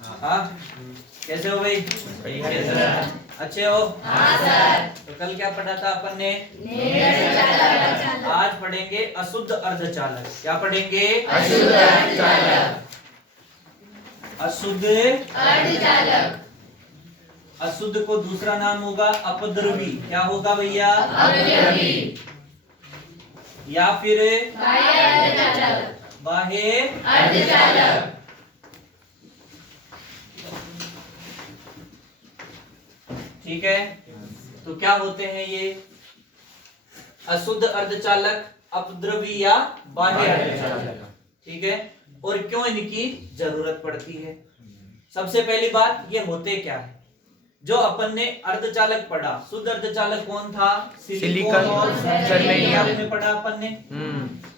हाँ, कैसे हो भाई? कैसे? अच्छे हो? हाँ सर। तो कल क्या पढ़ा था अपन ने? आज पढ़ेंगे अशुद्ध अर्धचालक। क्या पढ़ेंगे? अशुद्ध अर्धचालक। अशुद्ध अर्धचालक। अशुद्ध को दूसरा नाम होगा अपद्रवी। क्या होगा भैया? अपद्रवी। या फिर बाह्य अर्धचालक। बाह्य अर्धचालक। ठीक है। तो क्या होते हैं ये अशुद्ध अर्धचालक, अपद्रवी या बाह्य अर्धचालक? ठीक है। और क्यों इनकी जरूरत पड़ती है? सबसे पहली बात, ये होते क्या है? जो अपन ने अर्धचालक पढ़ा, शुद्ध अर्धचालक कौन था? सिलिकॉन और जर्मेनियम में पढ़ा अपन ने।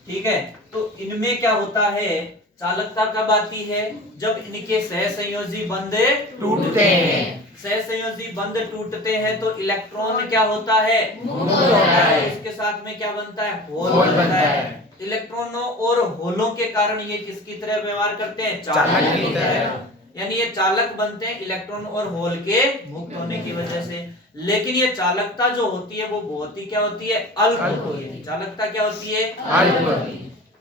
ठीक है। तो इनमें क्या होता है? चालकता कब आती है? जब इनके सहसंयोजी बंध टूटते हैं। सहसंयोजी बंध टूटते हैं तो इलेक्ट्रॉन क्या होता है? मुक्त होता है। इसके साथ में क्या बनता है? होल होल बनता बनता है। है। इलेक्ट्रॉनों और होलों के कारण ये किसकी तरह व्यवहार करते हैं? चालक की तरह। यानी ये चालक बनते हैं इलेक्ट्रॉन और होल के मुक्त होने की वजह से। लेकिन ये चालकता जो होती है वो बहुत ही क्या होती है? अल्प होती है। चालकता क्या होती है? अल्प।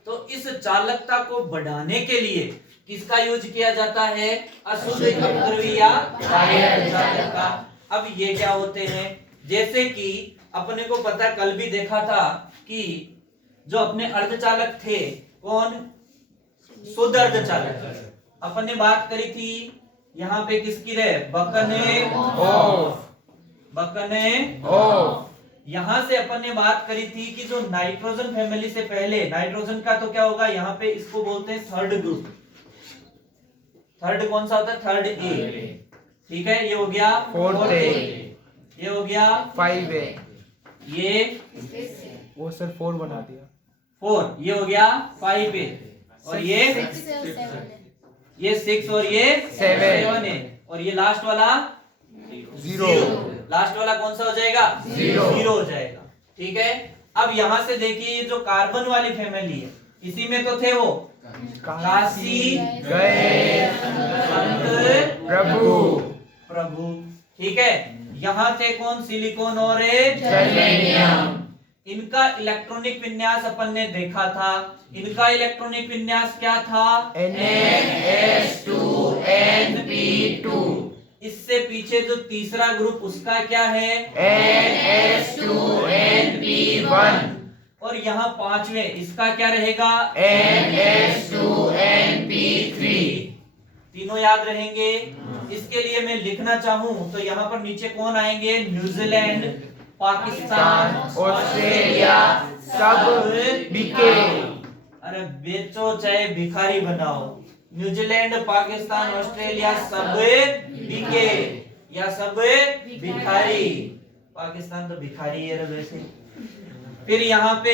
तो इस चालकता को बढ़ाने के लिए किसका यूज किया जाता है? अशुद्ध अपद्रवी या बाह्य अर्धचालक का। अब ये क्या होते हैं? जैसे कि अपने को पता, कल भी देखा था कि जो अपने अर्धचालक थे, कौन? शुद्ध अर्धचालक। अपन ने बात करी थी यहाँ पे किसकी रहे? बकने यहां से अपन ने बात करी थी कि जो नाइट्रोजन फैमिली से पहले, नाइट्रोजन का तो क्या होगा यहाँ पे? इसको बोलते हैं थर्ड ग्रुप। थर्ड कौन सा होता है? Third A. ठीक है। ये हो गया फोर्थ ए। ये हो गया 5A। ये वो सर 4 बना दिया। 4। ये हो गया 5A। और ये 6 और ये 7 है। और ये लास्ट वाला 0। लास्ट वाला कौन सा हो जाएगा? 0 हो जाएगा। ठीक है। अब यहां से देखिए, ये जो कार्बन वाली फैमिली है, इसी में तो थे वो काशी गए संत प्रभु। ठीक है। यहाँ थे कौन? सिलिकॉन और जर्मेनियम। इनका इलेक्ट्रॉनिक विन्यास अपन ने देखा था। इनका इलेक्ट्रॉनिक विन्यास क्या था? NS2NP2। इससे पीछे जो तीसरा ग्रुप, उसका क्या है? NS2NP1। और यहाँ पांचवें, इसका क्या रहेगा? NS2NP3। तीनों याद रहेंगे। इसके लिए मैं लिखना चाहूं तो यहाँ पर नीचे कौन आएंगे? न्यूजीलैंड, पाकिस्तान, ऑस्ट्रेलिया सब बिके। अरे बेचो चाहे भिखारी बनाओ, न्यूजीलैंड, पाकिस्तान, ऑस्ट्रेलिया सब बिके या सब भिखारी। पाकिस्तान तो भिखारी है वैसे। फिर यहाँ पे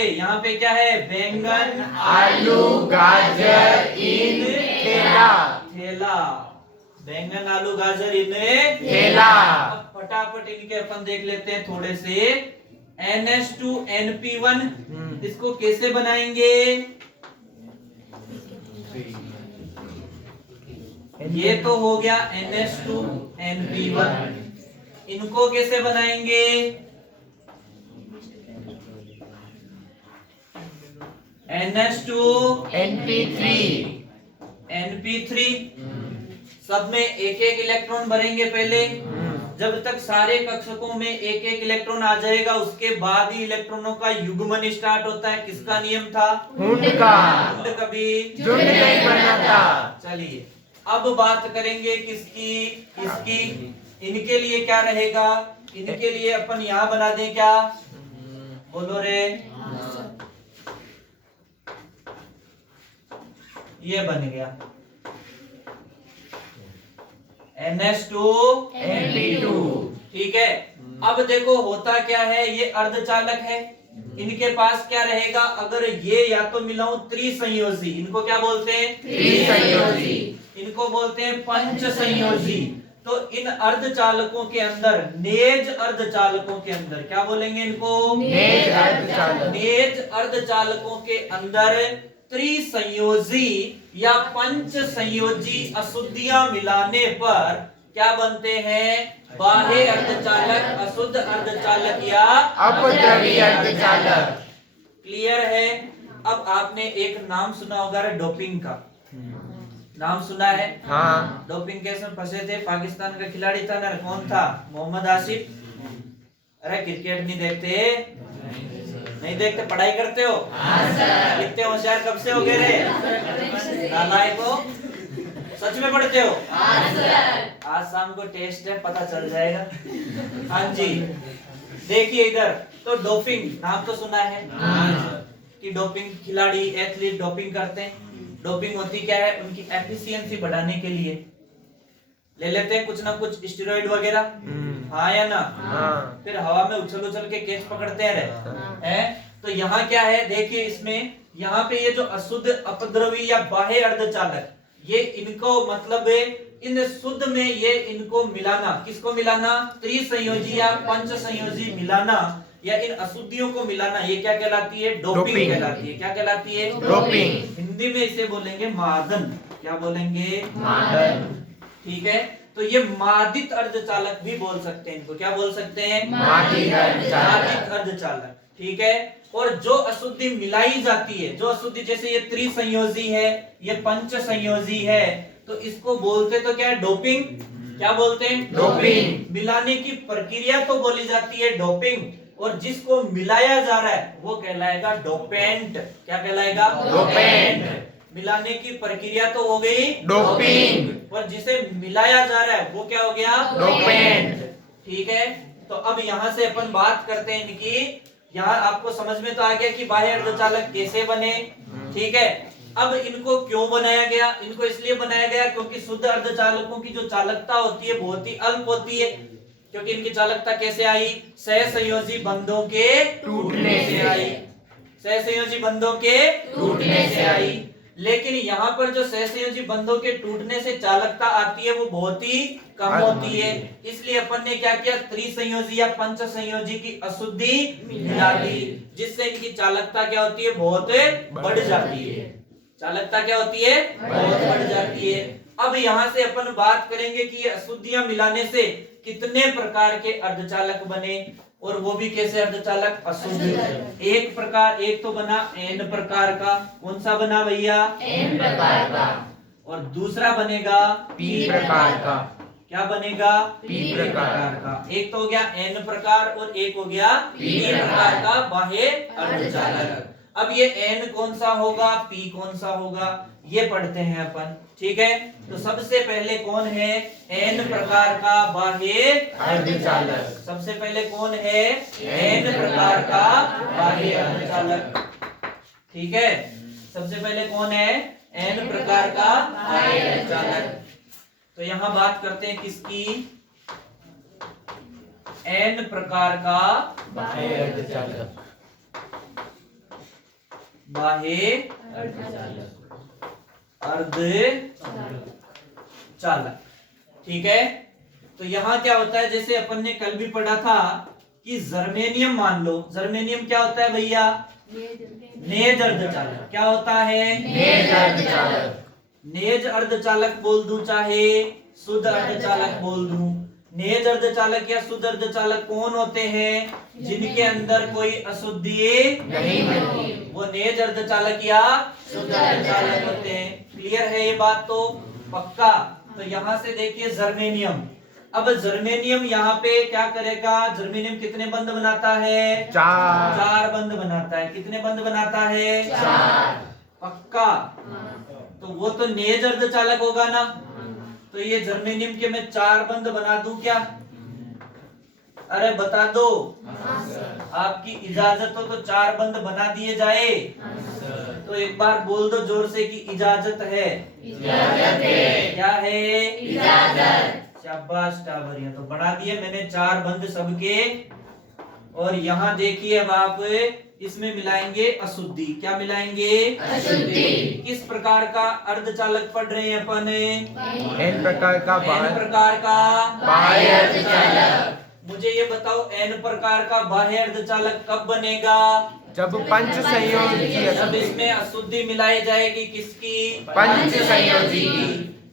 क्या है? बैंगन, आलू गाजर इन ठेला। बैंगन, आलू, गाजर इन ठेला। अब फटाफट इनके अपन देख लेते हैं थोड़े से। NS2NP1 इसको कैसे बनाएंगे? ये तो हो गया NS2NP1। इनको कैसे बनाएंगे? NP3 सब में एक एक इलेक्ट्रॉन भरेंगे पहले। जब तक सारे कक्षकों में एक एक इलेक्ट्रॉन आ जाएगा, उसके बाद ही इलेक्ट्रॉनों का युग्मन स्टार्ट होता है। किसका नियम था? हुंड का। हुंड कभी झुंड नहीं बनाता। चलिए अब बात करेंगे किसकी? इसकी। इनके लिए क्या रहेगा? इनके लिए अपन यहाँ बना दें क्या? बोलो रे। ये बन गया NS2NP2। ठीक है। अब देखो होता क्या है, ये अर्धचालक है। इनके पास क्या रहेगा? अगर ये या तो मिलाऊं त्रिसंयोजी, इनको क्या बोलते हैं? त्रिसंयोजी। इनको बोलते हैं पंच संयोजी। तो इन अर्धचालकों के अंदर, नेज अर्धचालकों के अंदर क्या बोलेंगे इनको? नेज अर्धचालक। नेज अर्धचालकों के अंदर त्रिसंयोजी या पंच संयोजी अशुद्धियां मिलाने पर क्या बनते हैं? बाह्य अर्धचालक, अशुद्ध अर्धचालक या अपद्रव्य अर्धचालक। क्लियर है? अब आपने एक नाम सुना होगा डोपिंग का, नाम सुना है? हाँ। डोपिंग केस में फंसे थे, पाकिस्तान का खिलाड़ी था ना, कौन था? मोहम्मद आसिफ। अरे क्रिकेट नहीं देखते? नहीं देखते? पढ़ाई करते हो? कितने होशियार कब से हो गए रे? नालायक हो? सच में पढ़ते हो? आज शाम को टेस्ट है, पता चल जाएगा। हाँ जी, देखिए इधर तो डोपिंग नाम तो सुना है कि डोपिंग, खिलाड़ी एथलीट डोपिंग करते हैं। डोपिंग होती क्या है? उनकी एफिशिएंसी बढ़ाने के लिए ले लेते हैं कुछ ना कुछ स्टेरॉइड वगैरह, हाँ या ना? हाँ। फिर हवा में उछल उछल के कैच पकड़ते हैं। तो यहाँ क्या है? देखिए इसमें यहाँ पे ये जो अशुद्ध, अपद्रवी या बाह्य अर्धचालक, ये इनको मतलब इन शुद्ध में ये इनको मिलाना, किसको मिलाना? त्रिसंयोजी या पंच संयोजी मिलाना या इन अशुद्धियों को मिलाना, ये क्या कहलाती है? डोपिंग कहलाती है। क्या कहलाती है? डोपिंग। हिंदी में इसे बोलेंगे मादन। क्या बोलेंगे? मादन। ठीक है, तो ये मादित अर्धचालक भी बोल सकते हैं इनको। क्या बोल सकते हैं? मादित अर्धचालक। मादित अर्धचालक। ठीक है, और जो अशुद्धि मिलाई जाती है, जो अशुद्धि जैसे ये त्रिसंयोजी है, ये पंच संयोजी है, तो इसको बोलते तो क्या है? डोपिंग। क्या बोलते हैं? डोपिंग। मिलाने की प्रक्रिया तो बोली जाती है डोपिंग, और जिसको मिलाया जा रहा है वो कहलाएगा डोपेंट। क्या कहलाएगा? डोपेंट। मिलाने की प्रक्रिया तो हो गई डोपिंग, और जिसे मिलाया जा रहा है वो क्या हो गया? डोपेंट। ठीक है, तो अब यहाँ से अपन बात करते हैं इनकी। यहाँ आपको समझ में तो आ गया कि बाह्य अर्धचालक कैसे बने। ठीक है, अब इनको क्यों बनाया गया? इनको इसलिए बनाया गया क्योंकि शुद्ध अर्धचालकों की जो चालकता होती है बहुत ही अल्प होती है। क्योंकि इनकी चालकता कैसे आई? सहसंयोजी बंधों के टूटने से आई। सहसंयोजी बंधों के टूटने से आई। लेकिन यहाँ पर जो सहसंयोजी बंधों के टूटने से चालकता आती है वो बहुत ही कम होती है। इसलिए अपन ने क्या किया? त्रिसंयोजी या पंच संयोजी की अशुद्धि मिला दी, जिससे इनकी चालकता क्या होती है? बहुत बढ़ जाती है। चालकता क्या होती है? बहुत बढ़ जाती है। अब यहाँ से अपन बात करेंगे कि ये अशुद्धियां मिलाने से कितने प्रकार के अर्धचालक बने, और वो भी कैसे अर्धचालक? अशुद्ध। एक प्रकार, एक तो बना एन प्रकार का। कौन सा बना भैया? एन प्रकार का। और दूसरा बनेगा पी प्रकार का। क्या बनेगा? पी प्रकार का। एक तो हो गया एन प्रकार और एक हो गया पी प्रकार का बाह्य अर्धचालक। अब ये एन कौन सा होगा, पी कौन सा होगा, ये पढ़ते हैं अपन। ठीक है, तो सबसे पहले कौन है? एन प्रकार का बाह्य अर्धचालक। सबसे पहले कौन है? एन प्रकार का बाह्य अर्धचालक। ठीक है, सबसे पहले कौन है? एन प्रकार का बाह्य अर्धचालक। तो यहां बात करते हैं किसकी? एन प्रकार का बाह्य अर्धचालक। बाह्य अर्धचालक। ठीक है, तो यहाँ क्या होता है? जैसे अपन ने कल भी पढ़ा था कि जर्मेनियम, मान लो जर्मेनियम क्या होता है भैया? नेज अर्धचालक। क्या होता है? नेज अर्धचालक। नेज अर्धचालक बोल दूं चाहे शुद्ध अर्धचालक बोल दूं, नेज अर्धचालक या शुद्ध अर्धचालक कौन होते हैं? जिनके अंदर कोई अशुद्धि नहीं मिलती, वो नेज अर्धचालक या शुद्ध अर्धचालक होते हैं। क्लियर है ये बात? तो पक्का। तो यहाँ से देखिए जर्मेनियम। अब जर्मेनियम यहाँ पे क्या करेगा? जर्मेनियम कितने बंध बनाता है? 4 बंध बनाता है। कितने बंध बनाता है? 4। पक्का। तो वो तो नेज अर्धचालक होगा ना। तो ये जर्मेनियम के मैं 4 बंध बना दूं क्या? अरे बता दो। आपकी इजाजत हो तो 4 बंध बना दिए जाए। तो एक बार बोल दो जोर से कि इजाजत है। इजाजत है। क्या है? इजाजत। शाबाश टाबरिया। तो बना दिए मैंने 4 बंध सबके। और यहाँ देखिए अब आप इसमें मिलाएंगे अशुद्धि। क्या मिलाएंगे? अशुद्धि। किस प्रकार का अर्धचालक पढ़ रहे हैं अपन? एन प्रकार का एन प्रकार का बाह्य अर्धचालक। मुझे ये बताओ एन प्रकार का बाह्य अर्धचालक कब बनेगा? जब पंच संयोजी जब इसमें अशुद्धि मिलाई जाएगी किसकी? पंच संयोजी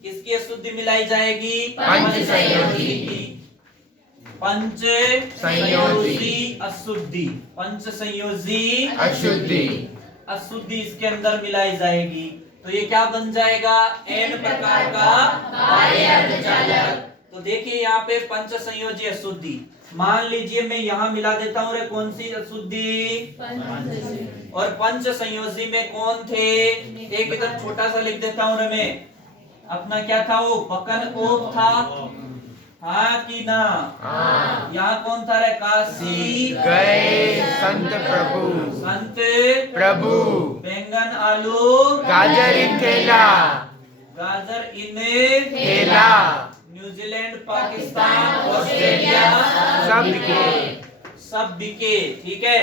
किसकी अशुद्धि मिलाई जाएगी? पंच संयोजी की। पंच संयोजी अशुद्धि, पंच संयोजी अशुद्धि अशुद्धि इसके अंदर मिलाई जाएगी। तो ये क्या बन जाएगा? एन प्रकार का बाह्य अर्धचालक। तो देखिए यहाँ पे पंच संयोजी अशुद्धि, मान लीजिए मैं यहाँ मिला देता हूँ रे, कौन सी अशुद्धि? और पंच संयोजी में कौन थे? एक इधर छोटा सा लिख देता हूँ रे मैं, अपना क्या था वो? बकन ओप था, हाँ कि ना? यहाँ कौन था रे? काशी गए संत प्रभु संत प्रभु बैंगन आलू गाजर इन ठेला गाजर इन ठेला न्यूजीलैंड पाकिस्तान ऑस्ट्रेलिया सब बिके। ठीक है,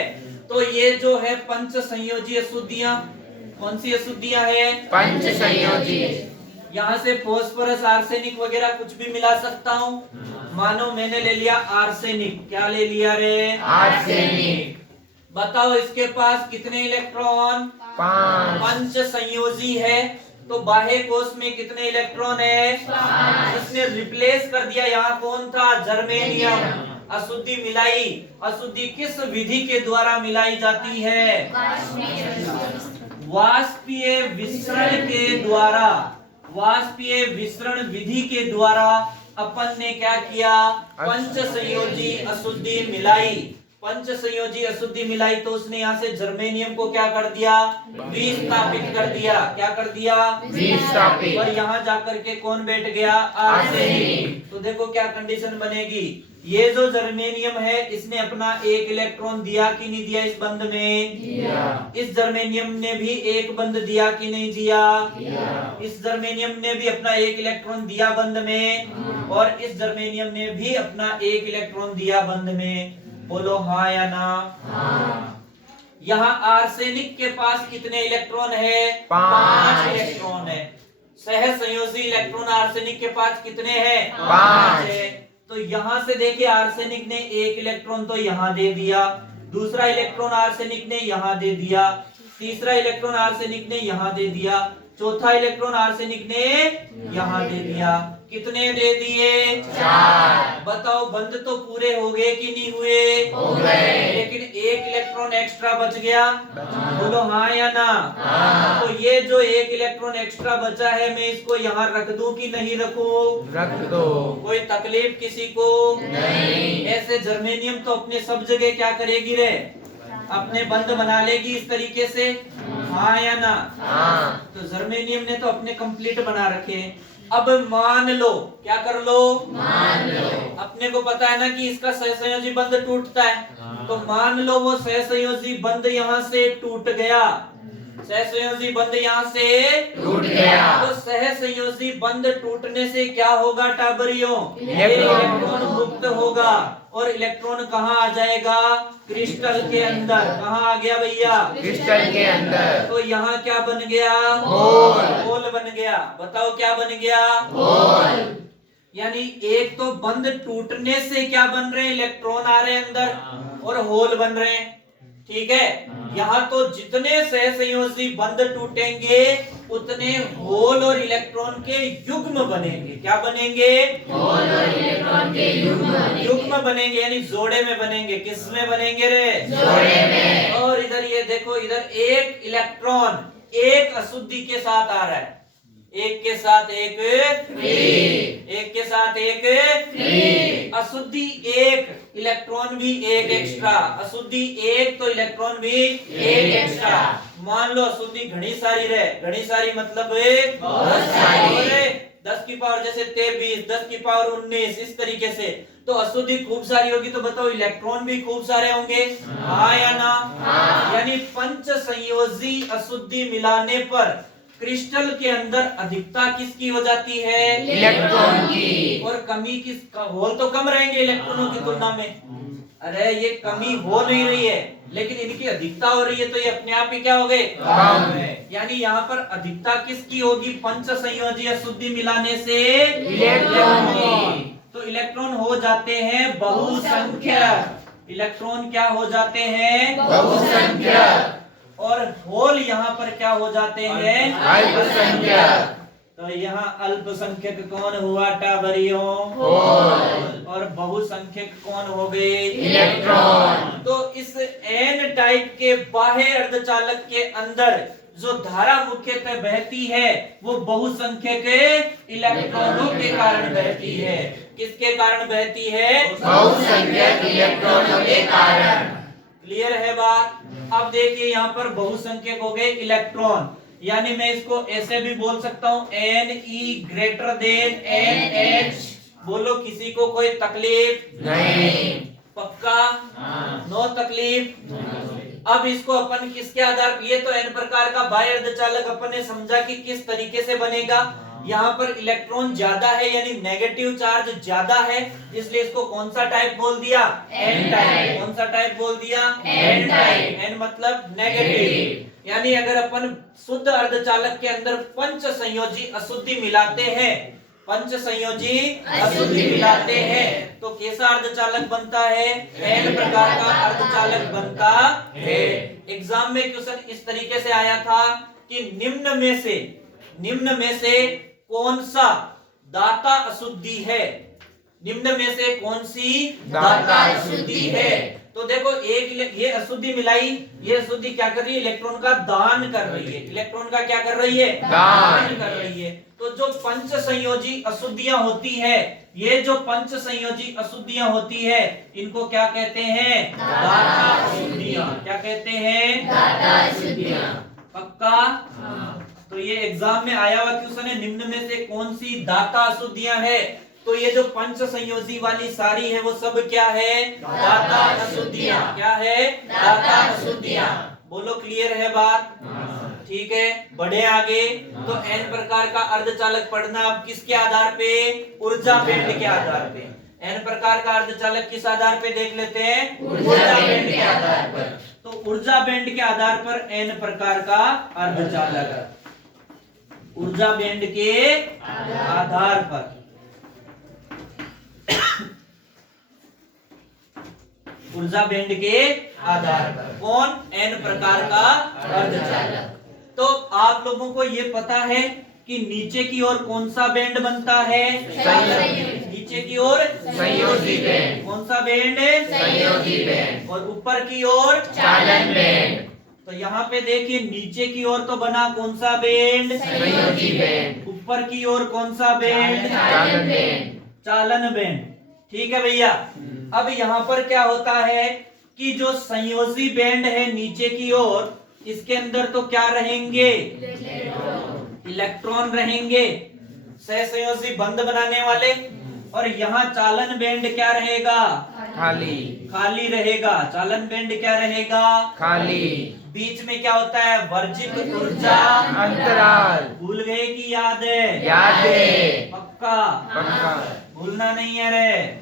तो ये जो है पंच संयोजी अशुद्धियां, कौन सी अशुद्धियां है? पंच संयोजी। यहाँ से फॉस्फोरस आर्सेनिक वगैरह कुछ भी मिला सकता हूँ। मानो मैंने ले लिया आर्सेनिक, क्या ले लिया रे? आर्सेनिक। बताओ इसके पास कितने इलेक्ट्रॉन? 5। पंच संयोजी है, तो बाह्य कोश में कितने इलेक्ट्रॉन है? 5। इसने रिप्लेस कर दिया, यहाँ कौन था? जर्मेनियम। अशुद्धि मिलाई, अशुद्धि किस विधि के द्वारा मिलाई जाती है? वाष्पीय विसरण के द्वारा। वाष्पीय विसरण विधि के द्वारा अपन ने क्या किया? पंच संयोजी अशुद्धि मिलाई। पंच संयोजी अशुद्धि मिलाई तो उसने यहाँ से जर्मेनियम को क्या कर दिया? विस्थापित कर दिया। क्या कर दिया? विस्थापित। और यहाँ जाकर के कौन बैठ गया? आर्सेनिक। तो देखो क्या कंडीशन बनेगी, ये जो जर्मेनियम है इसने अपना एक इलेक्ट्रॉन दिया कि नहीं दिया इस बंध में? दिया। इस जर्मेनियम ने भी एक बंध दिया कि नहीं दिया? दिया। इस जर्मेनियम ने भी अपना एक इलेक्ट्रॉन दिया बंध में, और इस जर्मेनियम ने भी अपना एक इलेक्ट्रॉन दिया बंध में। बोलो हाँ या ना? हाँ। यहाँ आर्सेनिक के पास कितने इलेक्ट्रॉन है? 5 इलेक्ट्रॉन है। सह संयोजी इलेक्ट्रॉन आर्सेनिक के पास कितने हैं? 5 है। तो यहाँ से देखिए आर्सेनिक ने एक इलेक्ट्रॉन तो यहाँ दे दिया, दूसरा इलेक्ट्रॉन आर्सेनिक ने यहाँ दे दिया, तीसरा इलेक्ट्रॉन आर्सेनिक ने यहाँ दे दिया, चौथा इलेक्ट्रॉन आर्सेनिक ने यहाँ दे दिया। कितने दे दिए? 4। बताओ बंध तो पूरे हो गए कि नहीं हुए? हो गए। लेकिन एक इलेक्ट्रॉन एक्स्ट्रा बच गया। बोलो हाँ या ना? हाँ। तो ये जो एक इलेक्ट्रॉन एक्स्ट्रा बचा है, मैं इसको यहाँ रख दूं कि नहीं रखूं? रख दो। कोई तकलीफ किसी को? नहीं। ऐसे जर्मेनियम तो अपने सब जगह क्या करेगी रे? अपने बंध बना लेगी इस तरीके से, हाँ या ना? हाँ। तो जर्मेनियम ने तो अपने कंप्लीट बना रखे। अब मान लो, क्या कर लो? मान लो। अपने को पता है ना कि इसका सहसंयोजी बंध टूटता है, तो मान लो वो सहसंयोजी बंध यहाँ से टूट गया। सहसंयोजी बंध यहाँ से टूट गया। तो सहसंयोजी बंध टूटने से क्या होगा टाबरियों? इलेक्ट्रॉन मुक्त होगा, और इलेक्ट्रॉन कहाँ आ जाएगा? क्रिस्टल के अंदर। कहाँ आ गया भैया? क्रिस्टल के अंदर। तो यहाँ क्या बन गया? होल। होल बन गया। बताओ क्या बन गया? होल। यानी एक तो बंध टूटने से क्या बन रहे हैं? इलेक्ट्रॉन आ रहे हैं अंदर और होल बन रहे हैं। ठीक है, यहाँ तो जितने सहसंयोजी बंध टूटेंगे उतने होल और इलेक्ट्रॉन के युग्म बनेंगे। क्या बनेंगे? होल और इलेक्ट्रॉन के युग्म बनेंगे, यानी जोड़े में बनेंगे। किस में बनेंगे रे? जोड़े में। और इधर ये देखो, इधर एक इलेक्ट्रॉन एक अशुद्धि के साथ आ रहा है, एक के साथ एक फ्री, एक के साथ एक फ्री। अशुद्धि एक, इलेक्ट्रॉन भी एक एक्स्ट्रा। अशुद्धि एक तो इलेक्ट्रॉन भी एक एक्स्ट्रा। मान लो अशुद्धि घनी सारी रहे, घनी सारी मतलब बहुत सारी, 10 की पावर जैसे 23, 10 की पावर 19, इस तरीके से। तो अशुद्धि खूब सारी होगी, तो बताओ इलेक्ट्रॉन भी खूब सारे होंगे, हाँ या ना? हाँ। यानी पंच संयोजी अशुद्धि मिलाने पर क्रिस्टल के अंदर अधिकता किसकी हो जाती है? इलेक्ट्रॉन की। और कमी किस? होल तो कम रहेंगे इलेक्ट्रॉनों की तुलना में। अरे ये कमी हो नहीं रही है, लेकिन इनकी अधिकता हो रही है, तो ये अपने आप ही क्या हो गए? कम है। यानी यहाँ पर अधिकता किसकी होगी? पंच संयोजी अशुद्धि मिलाने से इलेक्ट्रॉन की। तो इलेक्ट्रॉन हो जाते हैं बहुसंख्यक। इलेक्ट्रॉन क्या हो जाते हैं? बहुसंख्यक। और होल यहाँ पर क्या हो जाते हैं? अल्पसंख्यक। तो यहाँ अल्पसंख्यक कौन हुआ टाबरियों? होल। और बहुसंख्यक कौन हो गए? इलेक्ट्रॉन। तो इस एन टाइप के बाह्य अर्धचालक के अंदर जो धारा मुख्यतः बहती है वो बहुसंख्यक इलेक्ट्रॉनों के कारण बहती है। किसके कारण बहती है? बहुसंख्यक इलेक्ट्रॉनों के कारण। क्लियर है बात? अब देखिए यहाँ पर बहुसंख्यक हो गए इलेक्ट्रॉन, यानी मैं इसको ऐसे भी बोल सकता हूँ Ne ग्रेटर देन NH। बोलो किसी को कोई तकलीफ नहीं। पक्का? नो तकलीफ। अब इसको अपन किसके आधार पर, ये तो एन प्रकार का बाह्य अर्धचालक अपन ने समझा कि किस तरीके से बनेगा। यहाँ पर इलेक्ट्रॉन ज्यादा है यानी नेगेटिव चार्ज ज्यादा है, इसलिए इसको कौन सा टाइप बोल दिया? N type. कौन सा टाइप बोल दिया? N type. एन मतलब नेगेटिव। यानी अगर अपन शुद्ध अर्धचालक के अंदर पंच संयोजी अशुद्धि मिलाते हैं, पंच संयोजी अशुद्धि मिलाते हैं तो कैसा अर्धचालक बनता है? एन प्रकार का अर्धचालक बनता है। एग्जाम में क्वेश्चन इस तरीके से आया था कि निम्न में से कौन सा दाता अशुद्धि है? निम्न में से कौन सी दाता अशुद्धि है? तो देखो एक ये अशुद्धि मिलाई, ये अशुद्धि क्या कर रही है? इलेक्ट्रॉन का दान कर रही है। इलेक्ट्रॉन का क्या कर रही है? दान कर रही है। तो जो पंच संयोजी अशुद्धियां होती है, ये जो पंच संयोजी अशुद्धियां होती है, इनको क्या कहते हैं? दाता अशुद्धियां। क्या कहते हैं? दाता अशुद्धियां। पक्का? तो ये एग्जाम में आया हुआ क्वेश्चन है, निम्न में से कौन सी दाता अशुद्धियां है? तो ये जो पंच संयोजी वाली सारी है वो सब क्या है? दाता अशुद्धियां। क्या है? दाता अशुद्धियां। बोलो क्लियर है बात? ठीक है, बढ़े आगे। तो एन प्रकार का अर्धचालक पढ़ना अब किसके आधार पे? ऊर्जा बैंड के आधार पे। एन प्रकार का अर्धचालक किस आधार पे देख लेते हैं? ऊर्जा बैंड के आधार पर। तो ऊर्जा बैंड के आधार पर एन प्रकार का अर्धचालक, ऊर्जा बैंड के आधार पर, ऊर्जा बैंड के आधार पर कौन? एन प्रकार का अर्धचालक। तो आप लोगों को ये पता है कि नीचे की ओर कौन सा बैंड बनता है? नीचे की ओर संयोजी बैंड। कौन सा बैंड? संयोजी बैंड। और ऊपर की ओर चालन बैंड। तो यहाँ पे देखिए नीचे की ओर तो बना कौन सा बैंड? संयोजी बैंड। ऊपर की ओर कौन सा बैंड? चालन बैंड। चालन बैंड। ठीक है भैया। अब यहाँ पर क्या होता है कि जो संयोजी बैंड है नीचे की ओर, इसके अंदर तो क्या रहेंगे? इलेक्ट्रॉन रहेंगे, सहसंयोजी बंध बनाने वाले। और यहाँ चालन बैंड क्या रहेगा? खाली। खाली रहेगा। चालन बैंड क्या रहेगा? खाली। बीच में क्या होता है? वर्जित ऊर्जा अंतराल। भूल गए कि याद है? याद है। पक्का? पक्का। भूलना नहीं है रे।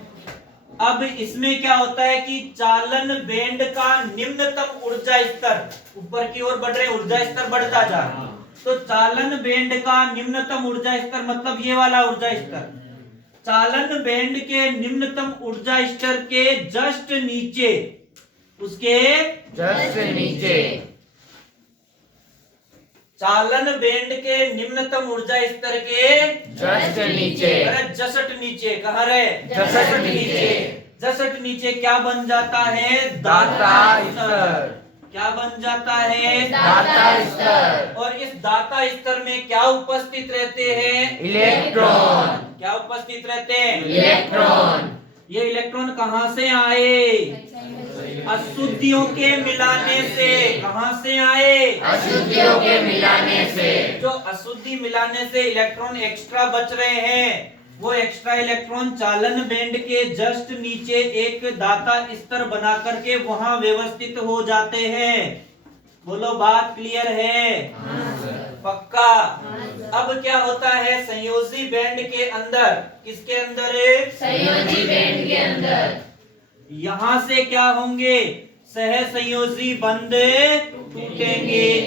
अब इसमें क्या होता है कि चालन बैंड का निम्नतम ऊर्जा स्तर, ऊपर की ओर बढ़ रहे ऊर्जा स्तर बढ़ता जा रहा है, तो चालन बैंड का निम्नतम ऊर्जा स्तर मतलब ये वाला ऊर्जा स्तर, चालन बैंड के निम्नतम ऊर्जा स्तर के जस्ट नीचे, उसके जस्ट नीचे, चालन बैंड के निम्नतम ऊर्जा स्तर के जस्ट नीचे, अरे जस्ट नीचे कहाँ रहे? जस्ट नीचे। जस्ट नीचे क्या बन जाता है? दाता स्तर। क्या बन जाता है? दाता स्तर। और इस दाता स्तर में क्या उपस्थित रहते हैं? इलेक्ट्रॉन। क्या उपस्थित रहते हैं? इलेक्ट्रॉन। ये इलेक्ट्रॉन कहाँ से आए? अशुद्धियों के मिलाने से। कहाँ से आए? अशुद्धियों के मिलाने से। जो अशुद्धि मिलाने से इलेक्ट्रॉन एक्स्ट्रा बच रहे हैं, वो एक्स्ट्रा इलेक्ट्रॉन चालन बैंड के जस्ट नीचे एक दाता स्तर बना करके वहां व्यवस्थित हो जाते हैं। बोलो बात क्लियर है? पक्का? अब क्या होता है संयोजी बैंड के अंदर? किसके अंदर है? संयोजी बैंड के अंदर यहां से क्या होंगे? सह संयोजी बंध टूटेंगे।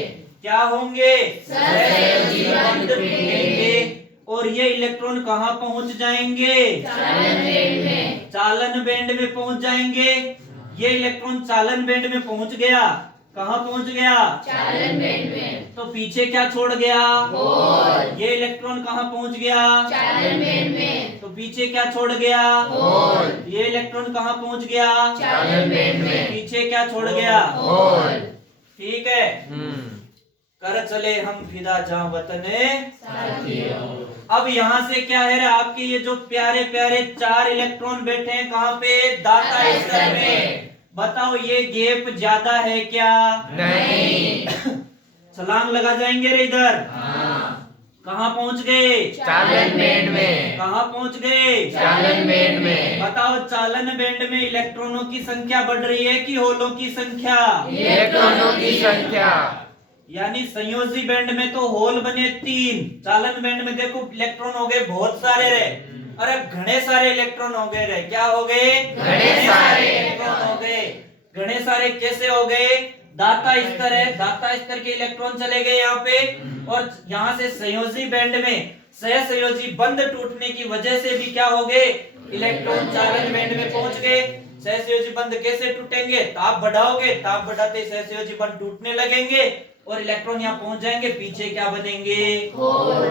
क्या होंगे? सहसंयोजी बंध टूटेंगे। और ये इलेक्ट्रॉन कहाँ पहुंच जाएंगे? चालन बैंड में। चालन बैंड में पहुंच जाएंगे। ये इलेक्ट्रॉन चालन बैंड में पहुंच गया। कहाँ पहुंच गया? चालन बैंड में। तो पीछे क्या छोड़ गया? होल। ये इलेक्ट्रॉन कहाँ पहुंच गया? चालन बैंड में। तो पीछे क्या छोड़ गया? होल। ये इलेक्ट्रॉन कहाँ पहुंच गया? चालन बैंड में। पीछे क्या छोड़ गया? होल। ठीक है। कर चले हम फिदा जहां वतने। अब यहाँ से क्या है रे, आपके ये जो प्यारे प्यारे 4 इलेक्ट्रॉन बैठे हैं कहाँ पे? दाता स्तर में। बताओ ये गैप ज्यादा है क्या? नहीं। छलांग लगा जाएंगे रे इधर। कहाँ पहुंच गए? चालन बैंड में। कहाँ पहुंच गए? चालन बैंड में। बताओ चालन बैंड में इलेक्ट्रॉनों की संख्या बढ़ रही है कि होलों की संख्या? इलेक्ट्रॉनों की संख्या। यानी संयोजी बैंड में तो होल बने 3, चालन बैंड में देखो इलेक्ट्रॉन हो गए बहुत सारे रे। अरे घने सारे इलेक्ट्रॉन हो गए रे। क्या हो गए? घने सारे इलेक्ट्रॉन हो गए। घने सारे कैसे हो गए? दाता स्तर है, दाता स्तर के इलेक्ट्रॉन चले गए यहाँ पे, और यहाँ से संयोजी बैंड में सहसंयोजी बंध टूटने की वजह से भी क्या हो गए? इलेक्ट्रॉन चालन बैंड में पहुंच गए। सहसंयोजी बंध कैसे टूटेंगे? ताप बढ़ाओगे, ताप बढ़ाते सहसंयोजी बंध टूटने लगेंगे और इलेक्ट्रॉन यहाँ पहुंच जाएंगे। पीछे क्या बनेंगे? होल।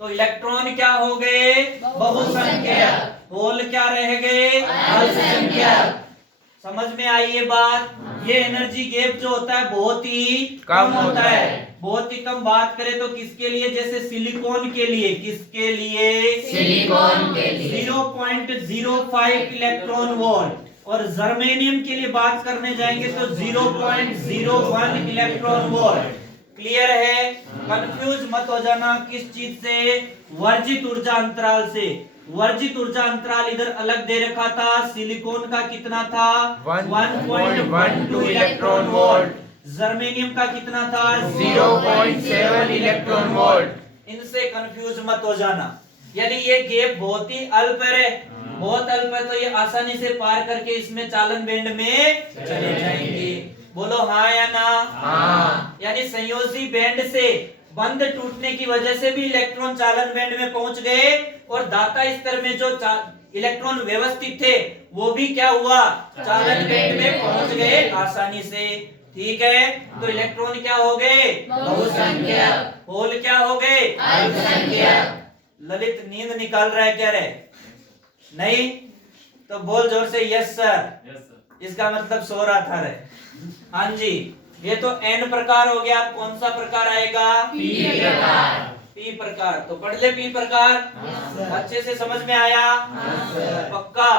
तो इलेक्ट्रॉन क्या हो गए? बहुसंख्यक। होल क्या रह गए? अल्पसंख्यक। समझ में आई ये बात? ये एनर्जी गैप जो होता है बहुत ही कम होता है। बहुत ही कम बात करें तो किसके लिए? जैसे सिलिकॉन के लिए। किसके लिए? सिलिकॉन के लिए। 0.05 इलेक्ट्रॉन वोल्ट। और जर्मेनियम के लिए बात करने जाएंगे तो 0.01 इलेक्ट्रॉन वोल्ट। क्लियर है? कंफ्यूज मत हो जाना किस चीज से? वर्जित ऊर्जा अंतराल से। वर्जित ऊर्जा अंतराल इधर अलग दे रखा था। सिलिकॉन का कितना था? 1.12 इलेक्ट्रॉन वोल्ट। जर्मेनियम का कितना था? 0.7 इलेक्ट्रॉन वोल्ट। इनसे कंफ्यूज मत हो जाना। यानी ये गैप बहुत ही अल्प है, बहुत अल्प है, तो ये आसानी से पार करके इसमें चालन बैंड में चले जाएंगे। बोलो हाँ या ना? हाँ। यानी संयोजी बैंड से बंध टूटने की वजह से भी इलेक्ट्रॉन चालन बैंड में पहुंच गए, और दाता स्तर में जो इलेक्ट्रॉन व्यवस्थित थे वो भी क्या हुआ? चालन बैंड में पहुंच गए आसानी से। ठीक है, तो इलेक्ट्रॉन क्या हो गए? बहुसंख्यक। होल क्या हो गए? अल्पसंख्यक। ललित नींद निकाल रहा है क्या रे? नहीं? तो बोल जोर से यस सर। इसका मतलब सो रहा था रे। हाँ जी, ये तो एन प्रकार हो गया। कौन सा प्रकार आएगा? पी प्रकार। पी प्रकार। तो पढ़ ले पी प्रकार। अच्छे से समझ में आया? पक्का?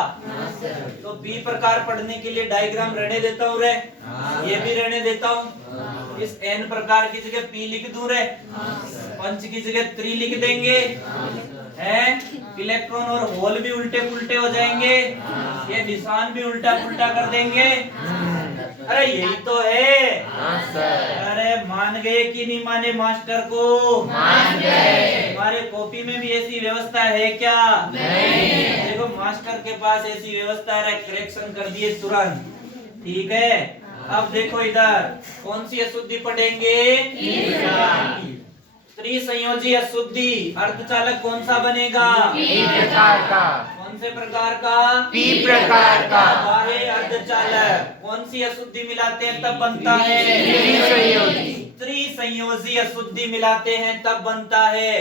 तो पी प्रकार पढ़ने के लिए डायग्राम रहने देता हूँ रे, ये भी रहने देता हूँ। इस एन प्रकार की जगह पी लिख दूं रे, पंच की जगह 3 लिख देंगे, है? इलेक्ट्रॉन और होल भी उल्टे पुल्टे हो जाएंगे, ये निशान भी उल्टा पुल्टा कर देंगे। अरे यही तो है। हाँ सर। अरे मान गए कि नहीं माने मास्टर को? मान गए। हमारे कॉपी में भी ऐसी व्यवस्था है क्या? नहीं। देखो मास्टर के पास ऐसी व्यवस्था है, करेक्शन कर दिए तुरंत। ठीक है, अब देखो इधर कौन सी अशुद्धि पढ़ेंगे? त्रिसंयोजी अशुद्धि। अर्धचालक कौन सा बनेगा? पी प्रकार का। कौन से प्रकार का? पी प्रकार का। बाह्य अर्धचालक। कौन सी अशुद्धि मिलाते हैं तब बनता है? त्रिसंयोजी। त्रिसंयोजी अशुद्धि मिलाते हैं तब बनता है।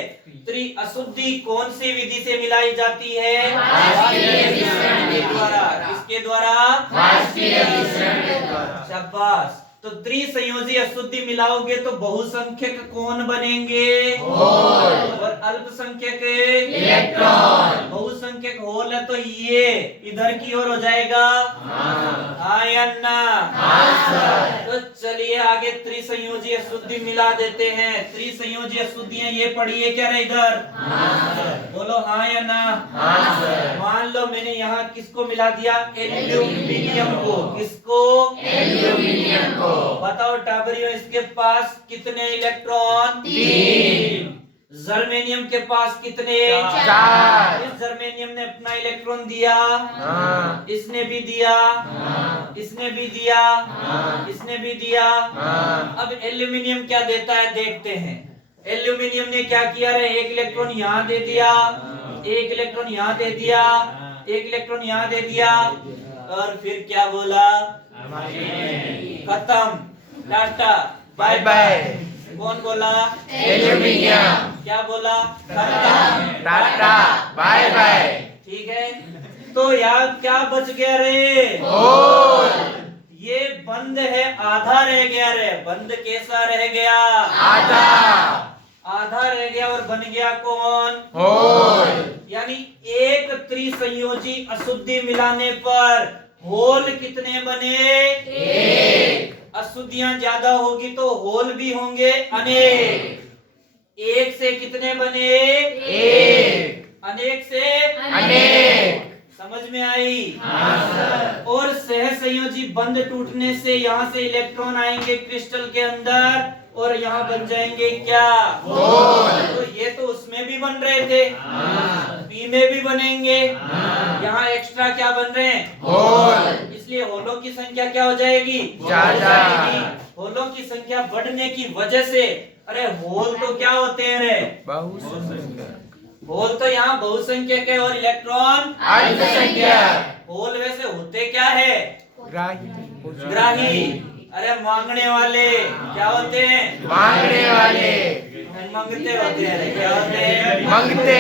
त्रि अशुद्धि कौन सी विधि से मिलाई जाती है? वाष्पीय मिश्रण के द्वारा। किसके द्वारा? वाष्पीय मिश्रण के द्वारा। शाबाश। तो त्रिसंयोजी अशुद्धि मिलाओगे तो बहुसंख्यक कौन बनेंगे? होल। और अल्पसंख्यक? इलेक्ट्रॉन। बहुसंख्यक होल है तो ये इधर की ओर हो जाएगा। हाँ या ना? हाँ सर। तो चलिए आगे त्रिसंयोजी अशुद्धि मिला देते हैं। त्रिसंयोजी अशुद्धियां ये पढ़िए क्या रहे इधर? बोलो हाँ या ना? हाँ सर। मान लो मैंने यहाँ किसको मिला दिया? एल्यूमिनियम को। किसको? एल्यूमिनियम को। बताओ टाबरियो, इसके पास कितने इलेक्ट्रॉन? 3। जर्मेनियम के पास कितने? 4। इस जर्मेनियम ने अपना इलेक्ट्रॉन दिया, हाँ। इसने भी दिया, हाँ। इसने भी दिया, हाँ। इसने भी दिया। हाँ। अब एल्यूमिनियम क्या देता है देखते हैं। एल्यूमिनियम ने क्या किया रे? एक इलेक्ट्रॉन यहाँ दे दिया, एक इलेक्ट्रॉन यहाँ दे दिया, एक इलेक्ट्रॉन यहाँ दे दिया। और फिर क्या बोला? खत्म, टाटा, बाय बाय। कौन बोला? एल्यूमिनियम। क्या बोला? खत्म, टाटा, बाय बाय। ठीक है। तो यार क्या बच गया रे? होल। ये बंद है, आधा रह गया रे। बंद कैसा रह गया? आधा। आधा रह गया और बन गया कौन? होल। यानी एक त्रिसंयोजी अशुद्धि मिलाने पर होल कितने बने? एक। अशुद्धियां ज्यादा होगी तो होल भी होंगे अनेक। एक से कितने बने? एक। अनेक से अनेक। समझ में आई? हाँ सर। और सहसंयोजी बंध टूटने से यहाँ से इलेक्ट्रॉन आएंगे क्रिस्टल के अंदर और यहाँ बन जाएंगे क्या? होल। तो ये तो उसमें भी बन रहे थे, पी में भी बनेंगे। यहाँ एक्स्ट्रा क्या बन रहे हैं? होल। इसलिए होलों की संख्या क्या हो जाएगी? ज्यादा। बढ़ जाएगी। होलों की संख्या बढ़ने की वजह से, अरे होल तो क्या होते हैं रे? बहुसंख्यक। होल तो यहाँ बहुसंख्यक है और इलेक्ट्रॉन अल्पसंख्यक। होल वैसे होते क्या है? ग्राही। अरे मांगने वाले। क्या होते हैं? मांगने वाले। मंगते होते हैं। क्या होते हैं? मंगते।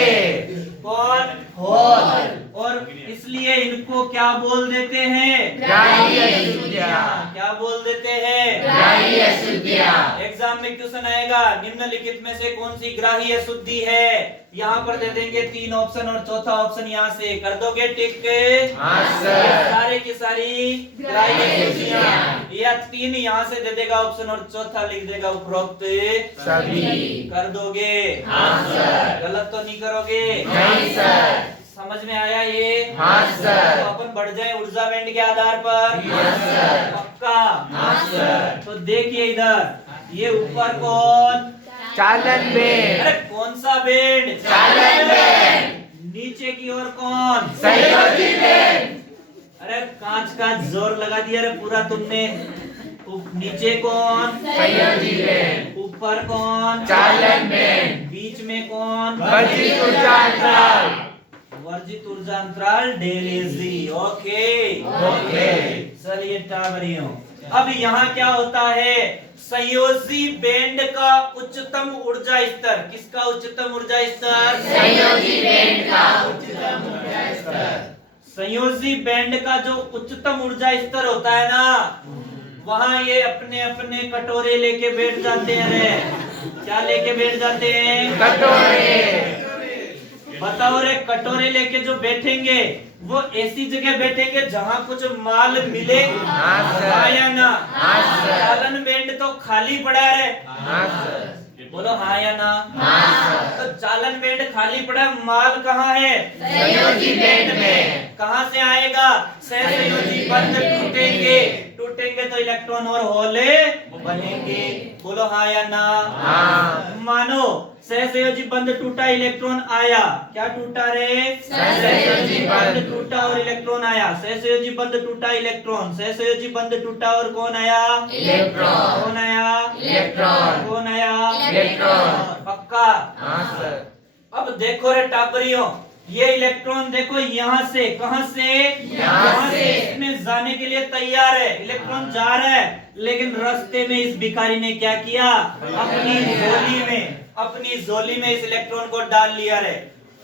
कौन? होल। और इसलिए इनको क्या बोल देते हैं? ग्राही अशुद्धियाँ। क्या बोल देते हैं? ग्राही अशुद्धियाँ। एग्जाम में क्वेश्चन आएगा, निम्नलिखित में से कौन सी ग्राही अशुद्धि है? यहाँ पर दे देंगे 3 ऑप्शन और चौथा ऑप्शन यहाँ से कर दोगे टिक। हाँ सर। सारे की सारी ग्राही अशुद्धियाँ, या 3 यहाँ से दे देगा ऑप्शन और चौथा लिख देगा उपरोक्त सभी। कर दोगे? हाँ सर। गलत तो नहीं करोगे? नहीं सर। समझ में आया ये? हाँ सर। तो अपन बढ़ जाए ऊर्जा बैंड के आधार पर। हाँ सर। पक्का? हाँ सर। तो देखिए इधर, ये ऊपर कौन? चालन बैंड। अरे कौन सा बैंड? चालन बैंड। नीचे की ओर कौन? संयोजी बैंड। अरे कांच का जोर लगा दिया रे पूरा तुमने। नीचे कौन? संयोजी बैंड। ऊपर कौन? चालन बैंड। बीच में कौन? वर्जित ऊर्जा अंतराल। वर्जित ऊर्जा अंतराल डेलीजी। Okay okay. चलिए टावरियों, अब यहाँ क्या होता है? संयोजी बैंड का उच्चतम ऊर्जा स्तर। किसका उच्चतम ऊर्जा स्तर? संयोजी बैंड का उच्चतम ऊर्जा स्तर। संयोजी बैंड का जो उच्चतम ऊर्जा स्तर होता है ना, वहाँ ये अपने अपने कटोरे लेके बैठ जाते हैं रे। क्या लेके बैठ जाते हैं? कटोरे। बताओ रे, कटोरे लेके जो बैठेंगे वो ऐसी जगह बैठेंगे जहाँ कुछ माल मिले। हाँ सर। हाँ या ना? हाँ सर। चालन बैंड तो खाली पड़ा है रे। हाँ सर। बोलो हाँ या ना? हाँ तो चालन बैंड खाली पड़ा है, माल कहाँ है? संयोजी बैंड में। कहाँ से आएगा? सहसंयोजी बंध टूटेंगे। टूटेंगे तो इलेक्ट्रॉन और होल बनेंगे। बोलो हाँ या ना? हाँ। मानो सहसंयोजी बंध टूटा, इलेक्ट्रॉन आया। क्या टूटा रे? सहसंयोजी बंध टूटा और इलेक्ट्रॉन आया। सहसंयोजी बंध टूटा, इलेक्ट्रॉन। सहसंयोजी बंध टूटा और कौन आया? इलेक्ट्रॉन। कौन आया? इलेक्ट्रॉन। कौन आया? इलेक्ट्रॉन। पक्का? हाँ सर। अब देखो रे टापरियों, ये इलेक्ट्रॉन देखो यहाँ से, कहाँ से? यहाँ से। इसमें जाने के लिए तैयार है। इलेक्ट्रॉन जा रहा है, लेकिन रास्ते में इस भिखारी ने क्या किया? अपनी झोली में इस इलेक्ट्रॉन को डाल लिया रे।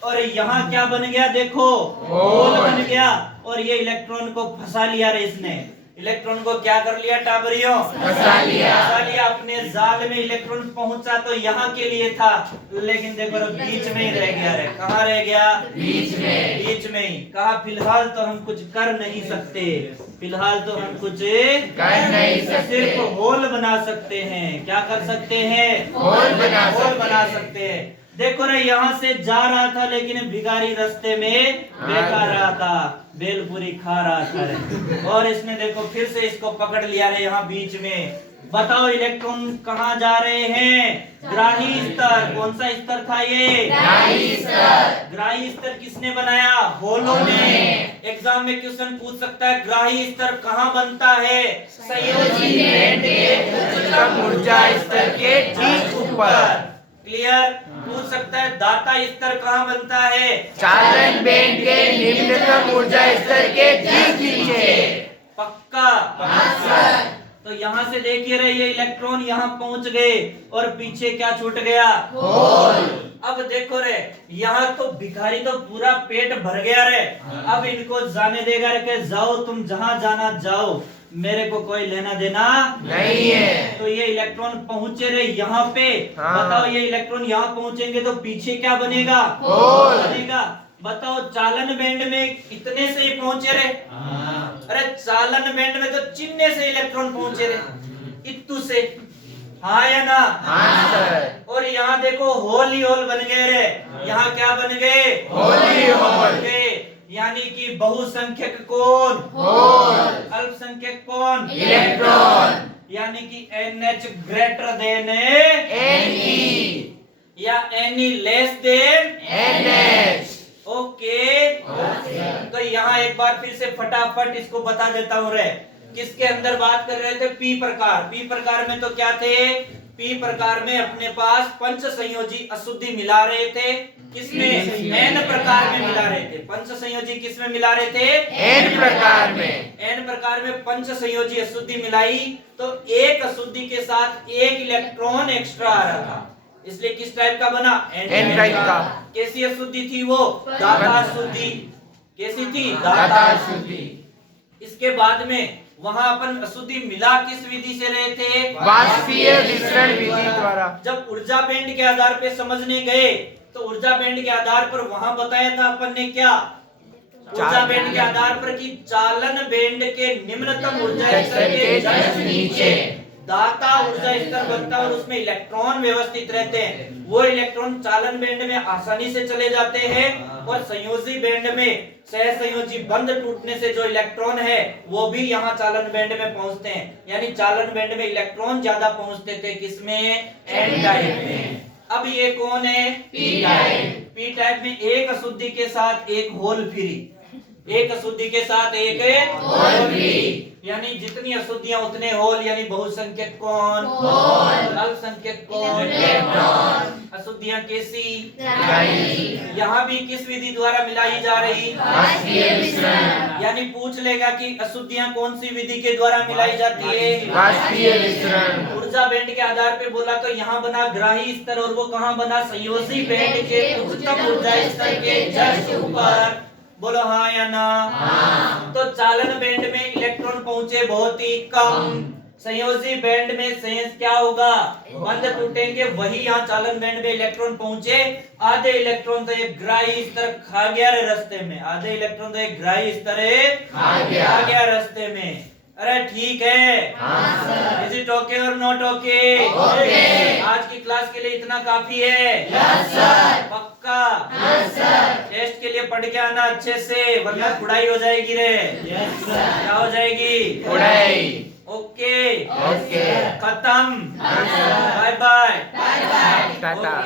और यहाँ क्या बन गया? देखो होल बन गया और ये इलेक्ट्रॉन को फंसा लिया रे इसने। इलेक्ट्रॉन को क्या कर लिया टाबरियों? फंसा लिया। फंसा लिया अपने जाल में। इलेक्ट्रॉन पहुंचा तो यहाँ के लिए था, लेकिन देखो बीच में ही रह गया रे। कहाँ रह गया? बीच में। बीच में ही। कहा फिलहाल तो हम कुछ कर नहीं सकते, फिलहाल तो हम कुछ कर नहीं सकते। सिर्फ होल बना सकते हैं। क्या कर सकते हैं? होल बना होल सकते हैं। देखो रे, यहाँ से जा रहा था लेकिन भिखारी रास्ते में बैठा रहा था, बेलपूरी खा रहा था रे। और इसने देखो फिर से इसको पकड़ लिया रे यहाँ बीच में। बताओ इलेक्ट्रॉन कहाँ जा रहे हैं? ग्राही स्तर। कौन सा स्तर था ये? ग्राही स्तर। ग्राही स्तर किसने बनाया? होलों ने। एग्जाम में क्वेश्चन पूछ सकता है ग्राही स्तर कहाँ बनता है? संयोजी बैंड के उच्चतम ऊर्जा स्तर के ठीक ऊपर। क्लियर? पूछ सकता है दाता स्तर कहाँ बनता है? चालन बैंड के निम्नतम ऊर्जा स्तर के ठीक नीचे। पक्का? सर। तो यहाँ से देखिए रहे ये इलेक्ट्रॉन यहाँ पहुंच गए और पीछे क्या छूट गया? होल। अब देखो रे, यहाँ तो भिखारी तो पूरा पेट भर गया रे। अब इनको जाने देगा रे कि जाओ तुम जहां जाना जाओ, मेरे को कोई लेना देना नहीं है। तो ये इलेक्ट्रॉन पहुंचे रे यहाँ पे। हाँ। बताओ ये इलेक्ट्रॉन यहाँ पहुंचेंगे तो पीछे क्या बनेगा? होल। बनेगा। बताओ चालन बैंड में कितने से ही पहुंचे रे? अरे चालन बैंड में तो चिन्ह से इलेक्ट्रॉन पहुंचे रे, इत्तू से। हाँ या ना? हाँ सर। और यहाँ देखो होल ही होल बन गए रे। यहाँ क्या बन गए? होल ही होल। बन गए। यानी कि बहुसंख्यक कौन? होल। अल्पसंख्यक कौन? इलेक्ट्रॉन। यानी कि NH ग्रेटर देन Ne। या Ni less than NH। Okay. तो यहाँ एक बार फिर से फटाफट इसको बता देता हूँ रे। किसके अंदर बात कर रहे थे? पी प्रकार। पी प्रकार में तो क्या थे? पी प्रकार में अपने पास पंच संयोजी अशुद्धि मिला रहे थे। किसमें? एन प्रकार में मिला रहे थे। पंच संयोजी किसमें मिला रहे थे? N प्रकार में। एन प्रकार में पंच संयोजी अशुद्धि मिलाई तो एक अशुद्धि के साथ एक इलेक्ट्रॉन एक्स्ट्रा आ रहा था, इसलिए किस टाइप का बना? N टाइप का। कैसी अशुद्धि थी वो? दाता अशुद्धि। कैसी थी? दाता अशुद्धि। इसके बाद में वहां अपन अशुद्धि मिला किस विधि से रहे थे? वाष्पीय विसरण विधि द्वारा। जब ऊर्जा बैंड के आधार पे समझने गए तो ऊर्जा बैंड के आधार पर वहां बताया था अपन ने क्या? ऊर्जा बैंड के आधार पर कि चालन बैंड के निम्नतम ऊर्जा स्तर के जस्ट नीचे दाता ऊर्जा स्तर बनता है और उसमें इलेक्ट्रॉन व्यवस्थित रहते हैं। वो इलेक्ट्रॉन चालन बैंड में आसानी से चले जाते हैं और संयोजी बैंड में सह संयोजी बंध टूटने से जो इलेक्ट्रॉन है वो भी यहाँ चालन बैंड में पहुंचते हैं। यानी चालन बैंड में इलेक्ट्रॉन ज्यादा पहुंचते थे किसमें? एन टाइप में। अब ये कौन है? P type. पी टाइप में एक अशुद्धि के साथ एक होल फ्री, एक अशुद्धि के साथ एक होल फ्री। यानी जितनी अशुद्धियां उतने होल, यानी बहुसंख्यक कौन? होल। अल्पसंख्यक कौन? इलेक्ट्रॉन। अशुद्धियां कैसी? ग्राही। यहाँ भी किस विधि द्वारा मिलाई जा रही? वाष्पीय विसरण। यानी पूछ लेगा कि अशुद्धियां कौन सी विधि के द्वारा मिलाई जाती है? वाष्पीय विसरण। ऊर्जा बैंड के आधार पे बोला तो यहाँ बना ग्राही स्तर और वो कहाँ बना? संयोजी बैंड के उच्चतम ऊर्जा स्तर के जस्ट ऊपर। बोलो हाँ या ना? हाँ। तो चालन बैंड में इलेक्ट्रॉन पहुंचे बहुत ही कम। संयोजी बैंड में संयोग क्या होगा? बंध टूटेंगे। वही यहाँ चालन बैंड में इलेक्ट्रॉन पहुंचे, आधे इलेक्ट्रॉन तो एक ग्राही स्तर खा गया रे रास्ते में, आधे इलेक्ट्रॉन तो एक ग्राही स्तर खा गया रास्ते में। अरे ठीक है। हाँ सर। इज इट ओके और नॉट ओके? ओके। आज की क्लास के लिए इतना काफी है? Yes sir. पक्का? Yes sir. टेस्ट के लिए पढ़ के आना अच्छे से, वरना कुड़ाई हो जाएगी रे। Yes sir. क्या हो जाएगी? उड़ाई। ओके। ओके। खत्म। हाँ sir. Bye bye. Bye bye. Tata.